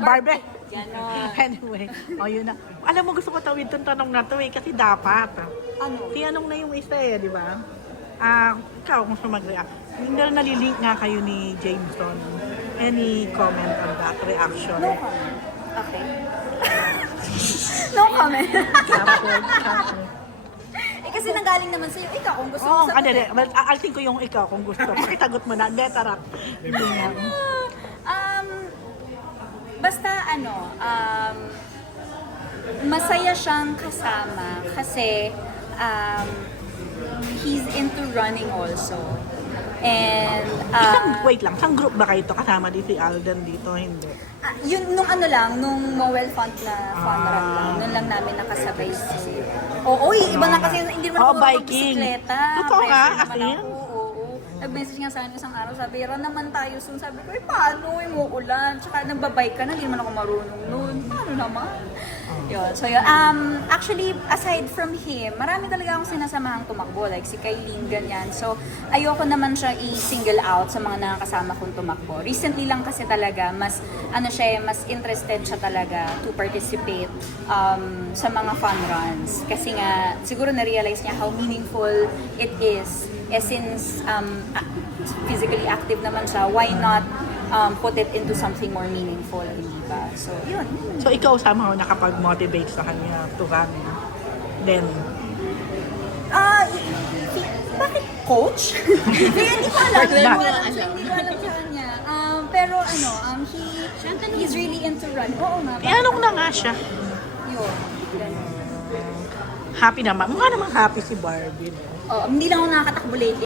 Barbie. Ganon. Anyway, o yun na. Alam mo, gusto ko tawid itong tanong na to eh, kasi dapat. Ano? Tinanong na yung isa eh, di ba? Ah, ikaw kung saan mag-react. Hindi na nalilink nga kayo ni Jameson. Any comment on that reaction? No comment. Okay. no comment. Eh kasi nanggaling naman sa'yo. Ikaw, kung gusto Oo, mo oh, sagutin. well, alsin ko yung ikaw kung gusto. Pakitagot mo na. Hindi, tarap. Hindi nga. Um, basta ano, um, masaya siyang kasama kasi um, he's into running also. And Isang, uh, wait lang, isang group ba kayo to? Kasama din si Alden dito? Hindi. ah, yun, nung ano lang, nung Mowel Font na fun Ah. run lang, nun lang namin nakasabay si... Oo, uy, iba na kasi, hindi naman Oo, ako biking. bisikleta. Totoo ka? Pressure As in? oo, oo. Nag-message nga sa akin isang araw, sabi, run naman tayo soon. Sabi ko, eh, paano? Eh, muulan. Tsaka nagbabike ka na, hindi naman ako marunong noon. Paano naman? Yun. So, yun. Um, actually, aside from him, marami talaga akong sinasamahang tumakbo. Like si Kailin, ganyan. So, ayoko naman siya i-single out sa mga nakakasama kong tumakbo. Recently lang kasi talaga, mas, ano siya, eh, mas interested siya talaga to participate um, sa mga fun runs. Kasi nga, siguro na-realize niya how meaningful it is. Eh, since um, physically active naman siya, why not um, put it into something more meaningful, hindi ba? So, yun. So, ikaw somehow nakapag-motivate sa kanya to run. Then, Ah, i- bakit coach? Hindi, ko alam. Hindi ko alam, siya, hindi ko alam sa kanya. Um, pero ano, um, he, he's really into run. Oo nga. tinanong na nga siya. Yun. Happy naman. Mukha namang happy si Barbie. Oh, hindi lang ako nakakatakbo lately.